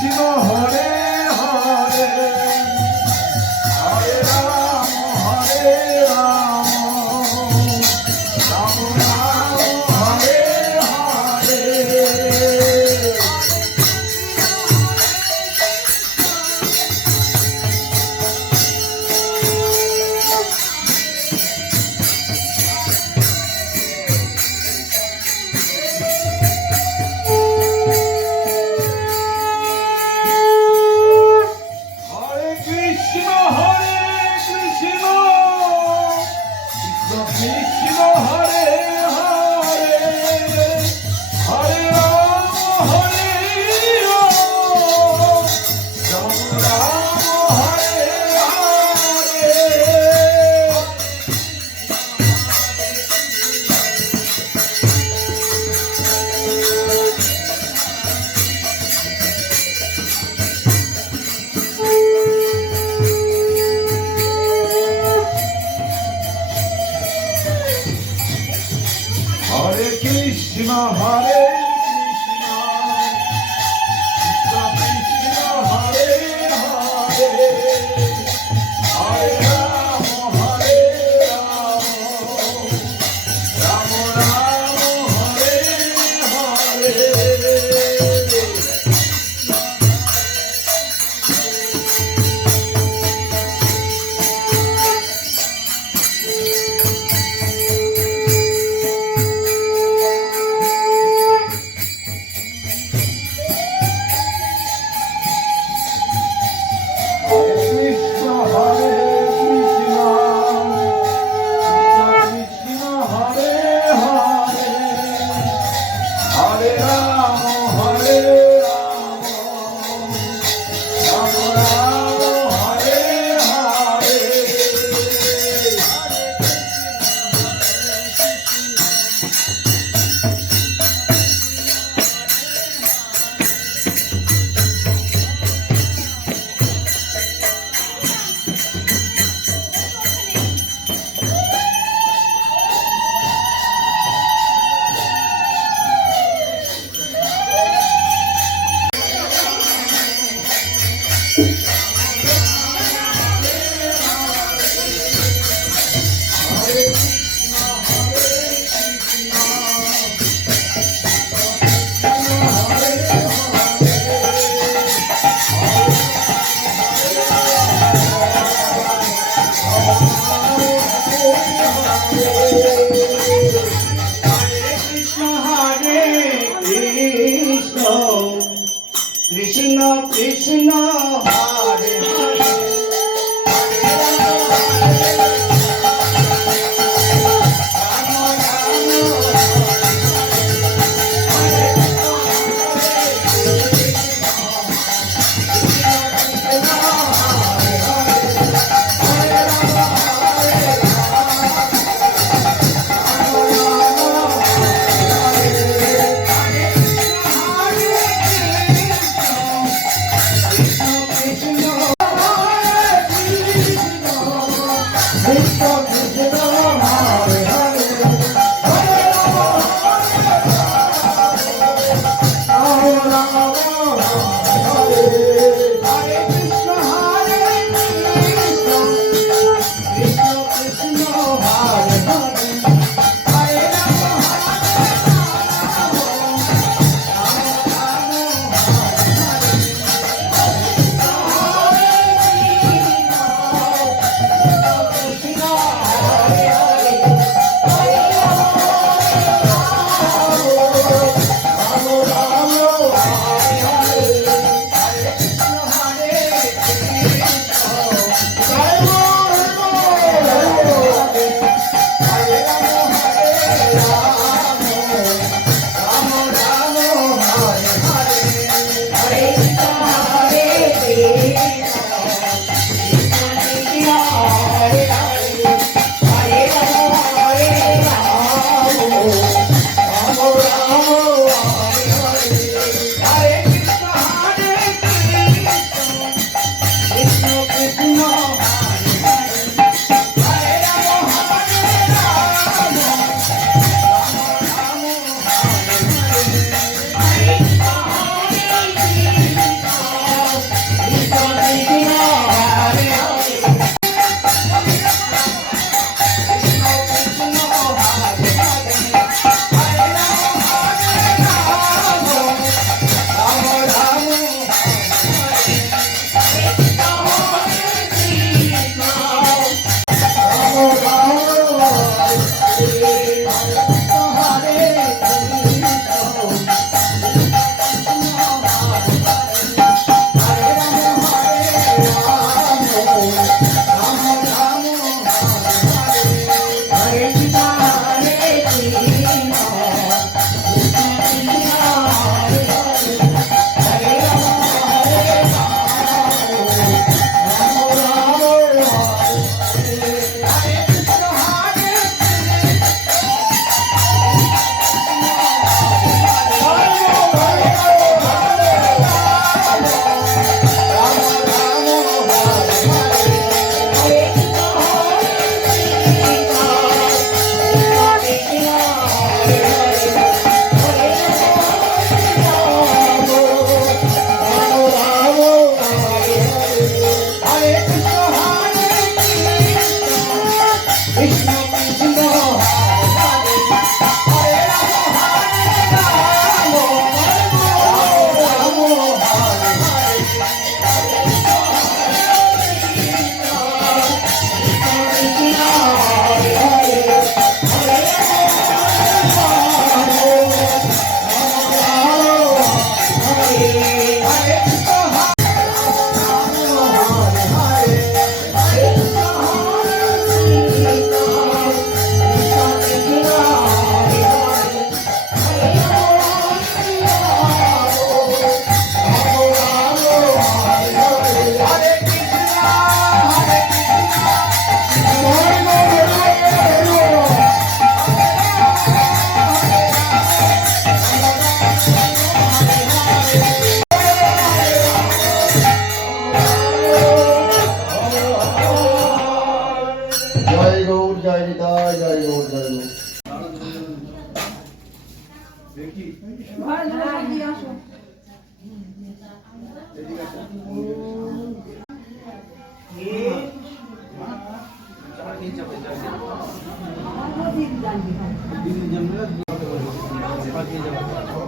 কৃষ্ণ হরে know. ओम जय निताय जय ओम जय ओम जमला